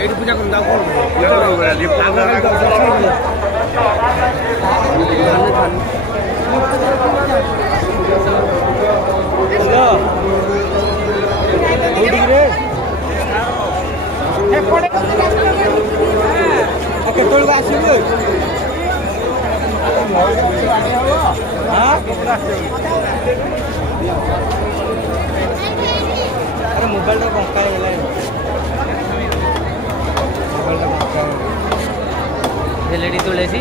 এইটি পূজা করুন দাও করবো କେତେବେଳକୁ ଆସିବୁ ଆରେ ମୋବାଇଲଟା ବଙ୍କା ହେଇଗଲା ଝିଲିଟି ତୁଳସୀ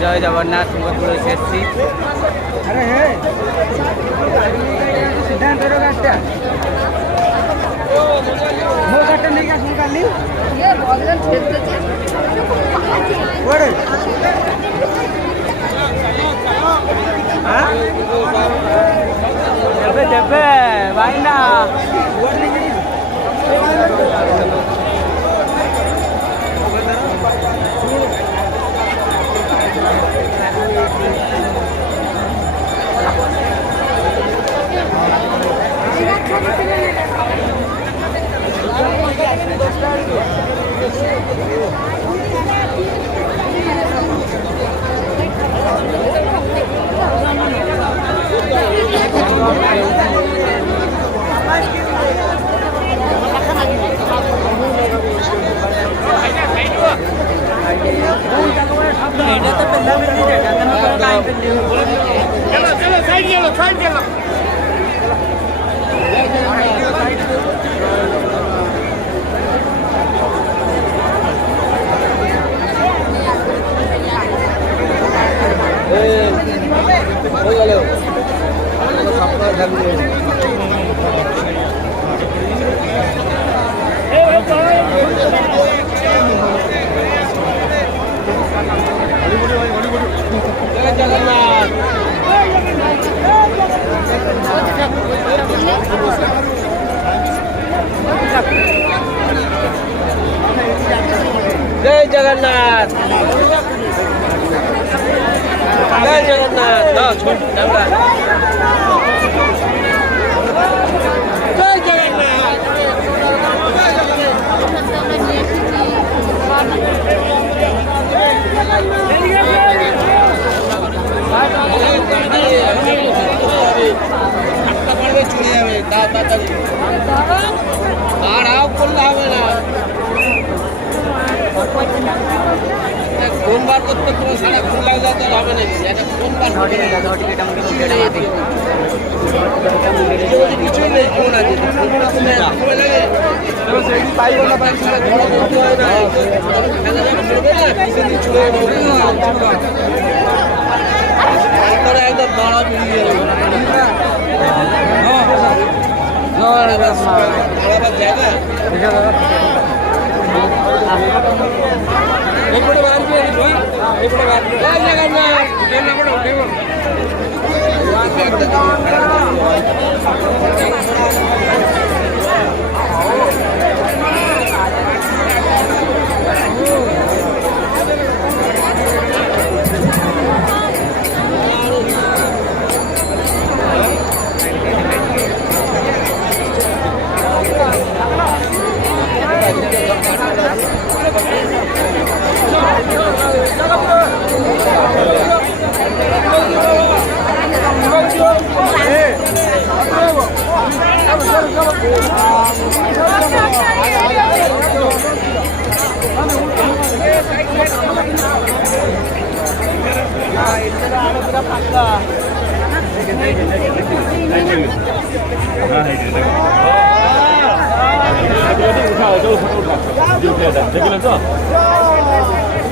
ଜୟ ଜଗନ୍ନାଥଙ୍କ ତୁଳସୀ ଆସିଛି। ଆରେ ହେ ସିଦ୍ଧାନ୍ତର ଗାଡ଼ିଟା ମୋ ଗାଡ଼ିଟା ନେଇକି ଆସିବୁ କାଲି କୁଆଡ଼େ ଦେବେ ଦେବେ ଭାଇନା जय जगन्नाथ जय जगन्नाथ जय जगन्नाथ फोन बार करते पुरो सारा फोन लग जाता है हमें नहीं यानी फोन बार नोटी बेटा मुझे बेटा मारती ये कुछ नहीं फोन आ जाता तुम्हें लगे तो सही पाई वाला बाइक से थोड़ा बहुत है ना किसी दिन छुड़े और एकदम बड़ा मिल गया नो बस बड़ा जाएगा एक बड़े बाहर भी है एक बड़े बाहर जय जगन्नाथ जय बड़ा उठेगा देखिलेन तो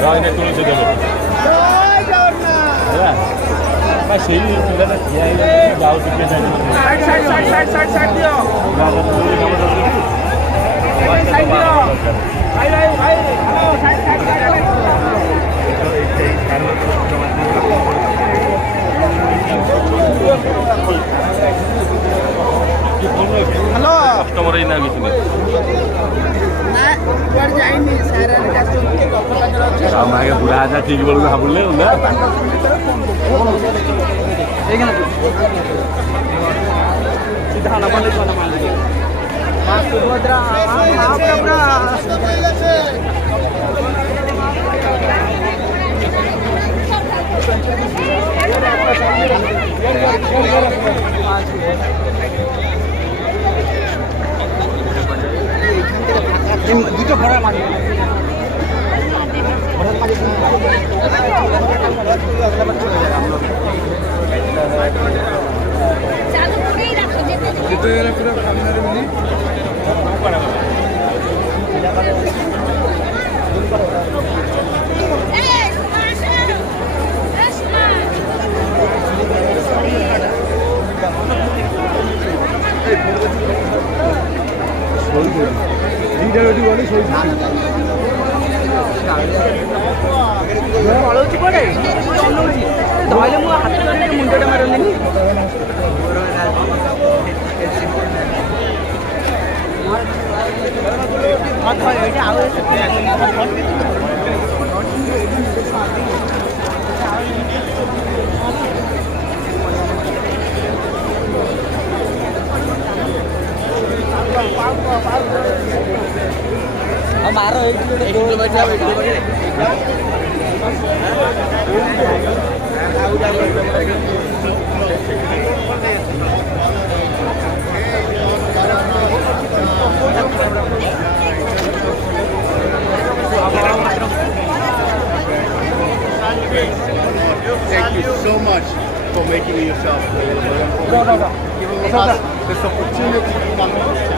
राइने तुलसी देव ହେଲା ବା ସେଇ ପିଲାଟା ଠିଆ ହେଇକି ଯାଉ ଟିକେ ସାଇଡ୍ ଦିଅ ସାଇଡ୍ ଦିଅ ଭାଇ ଭାଇ ଭାଇ ହ୍ୟାଲୋ କଷ୍ଟମର ଏଇନା କିଛି ନାହିଁ आगे बुढ़ा आजा ठीक बोल हम ले ना सीधा ना बंद करना मान लीजिए सुभद्रा দুটো ঘোড়া মারি চালু করেই রাখো যেতে যেতে গেলে পুরো সামনের মিনি এই আসো 리더를 원해 소리 ଅଳଉଛି ପଡ଼େ ଧଇଲେ ମୁଁ ହାତ ଧରିକି ମୁଣ୍ଡଟା ମାରନ୍ତିନି ମାର ଏଇଠି Thank you so much for making yourself giving us this opportunity to come for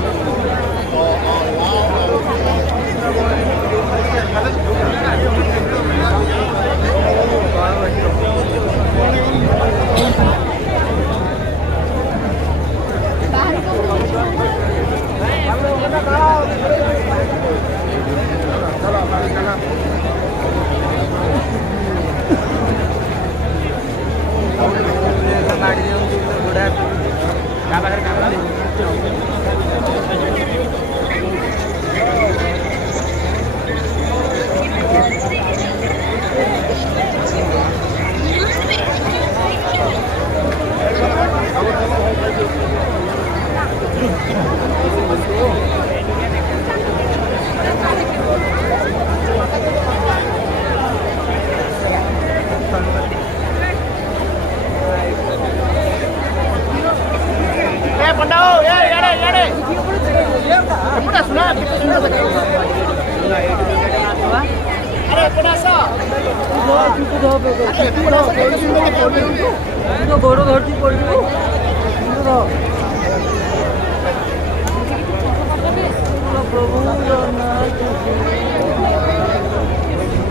ଗୋଡ଼ ଧରିକି ପଡ଼ିଯିବ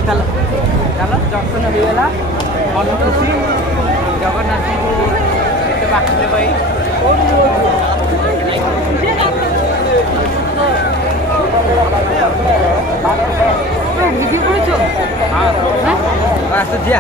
ଚାଲ ଚାଲ ଦର୍ଶନ ହେଇଗଲା ମନ ଖୁସି ଜଗନ୍ନାଥଙ୍କୁ ଏତେ ବାକିଲେ ଭାଇ ভিডিও করেছো হ্যাঁ আচ্ছা দিয়া